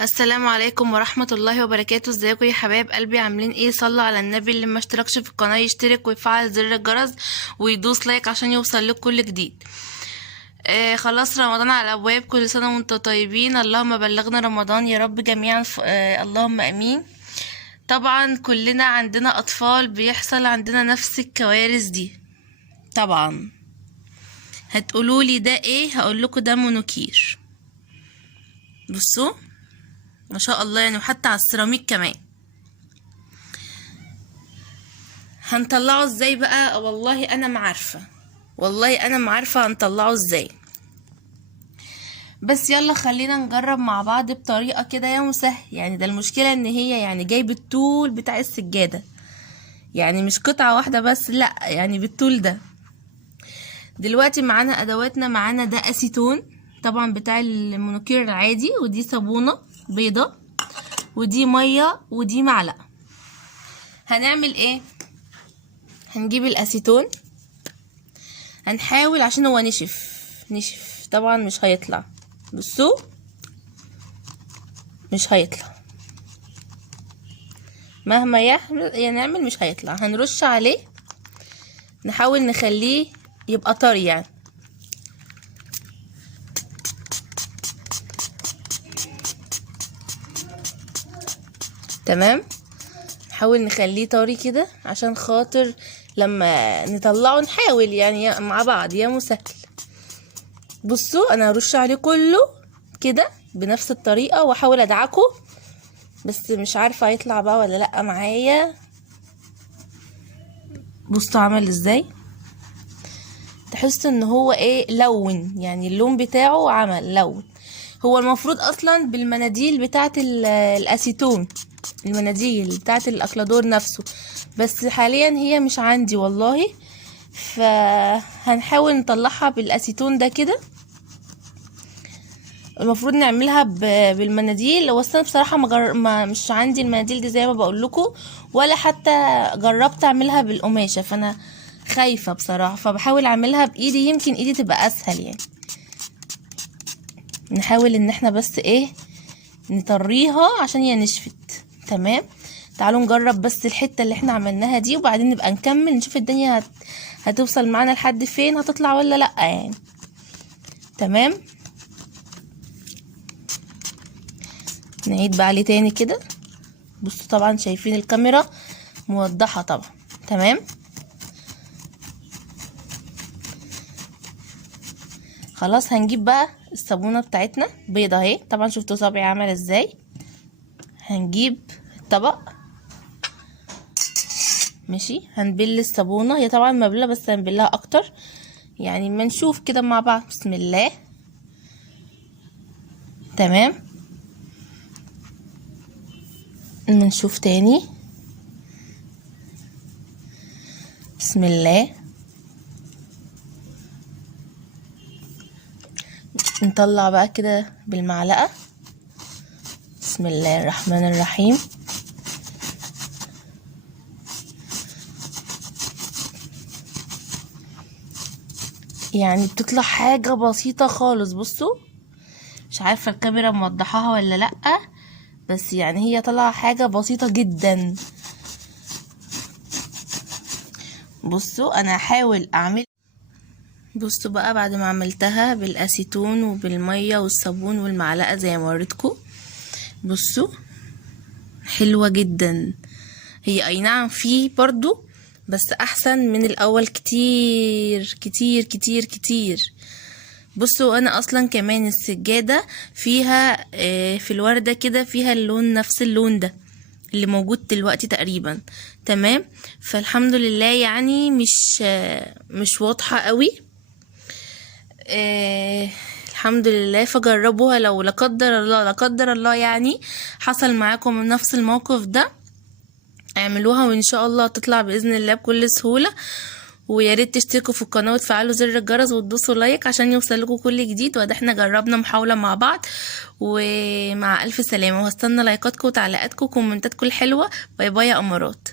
السلام عليكم ورحمة الله وبركاته. ازيكم يا حبايب قلبي؟ عاملين ايه؟ صلوا على النبي. اللي ما اشتركش في القناة يشترك ويفعل زر الجرس ويدوس لايك عشان يوصل لك كل جديد. خلاص رمضان على الابواب، كل سنة وانتم طيبين. اللهم بلغنا رمضان يا رب جميعا. اللهم امين. طبعا كلنا عندنا اطفال بيحصل عندنا نفس الكوارث دي. طبعا هتقولولي ده ايه؟ هقولكوا ده مونوكير. بصوا ما شاء الله يعني، وحتى على السيراميك كمان. هنطلعه ازاي بقى؟ والله انا ما عارفه، هنطلعه ازاي. بس يلا خلينا نجرب مع بعض بطريقه كده يا مسهل. يعني ده المشكله ان هي يعني جايب الطول بتاع السجاده، يعني مش قطعه واحده بس، لا يعني بالطول ده. دلوقتي معانا ادواتنا، معانا ده اسيتون طبعا بتاع المونوكير العادي، ودي صابونه بيضه، ودي ميه، ودي معلقه. هنعمل ايه؟ هنجيب الاسيتون، هنحاول عشان هو نشف طبعا مش هيطلع. بصوا مش هيطلع مهما نعمل مش هيطلع. هنرش عليه، نحاول نخليه يبقى طري يعني. تمام، نحاول نخليه طري كده عشان خاطر لما نطلعه نحاول يعني مع بعض يا مسهل. بصوا انا هرش عليه كله كده بنفس الطريقه واحاول ادعكه، بس مش عارفه هيطلع بقى ولا لا معايا. بصوا عمل ازاي، تحس ان هو ايه، لون يعني اللون بتاعه عمل لون. هو المفروض اصلا بالمناديل بتاعه الاسيتون، المناديل بتاعه الاكلادور نفسه، بس حاليا هي مش عندي والله. فهنحاول نطلعها بالاسيتون ده كده. المفروض نعملها بالمناديل، بس انا بصراحه مش عندي المناديل دي زي ما بقول لكم، ولا حتى جربت اعملها بالقماشه، فانا خايفه بصراحه، فبحاول اعملها بايدي، يمكن ايدي تبقى اسهل يعني. نحاول ان احنا بس ايه، نطريها عشان هي نشفت. تمام، تعالوا نجرب بس الحته اللي احنا عملناها دي، وبعدين نبقى نكمل نشوف الدنيا هتوصل معانا لحد فين، هتطلع ولا لا يعني. تمام، نعيد بقى عليه تاني كده. بصوا طبعا شايفين الكاميرا موضحة طبعا. تمام، خلاص هنجيب بقى الصابونة بتاعتنا بيضة اهي، طبعا شفتوا صابعي عمل ازاي. هنجيب الطبق، ماشي، هنبل الصابونة، هي طبعا مبلة بس هنبلها اكتر يعني، ما نشوف كده مع بعض. بسم الله. تمام، نشوف تاني. بسم الله. نطلع بقى كده بالمعلقة. بسم الله الرحمن الرحيم. يعني بتطلع حاجة بسيطة خالص. بصوا مش عارفة الكاميرا موضحاها ولا لأ، بس يعني هي طلع حاجة بسيطة جدا. بصوا انا هحاول اعمل. بصوا بقى بعد ما عملتها بالاسيتون وبالمية والصابون والمعلقة زي ما وريتكم، بصوا حلوة جدا. هي اي نعم فيه برضو، بس احسن من الاول كتير كتير كتير كتير. بصوا انا اصلا كمان السجادة فيها في الوردة كده فيها اللون نفس اللون ده اللي موجود دلوقتي تقريبا. تمام، فالحمد لله يعني مش واضحة قوي. الحمد لله. فجربوها لو لا قدر الله لا قدر الله يعني حصل معاكم نفس الموقف ده، اعملوها وان شاء الله تطلع باذن الله بكل سهولة. ويا ريت تشتركوا في القناه وتفعلوا زر الجرس وتدوسوا لايك عشان يوصلكوا كل جديد. وده احنا جربنا محاوله مع بعض، ومع الف سلامه، وهستنى لايكاتكم وتعليقاتكم وكومنتاتكم الحلوه. باي باي يا امارات.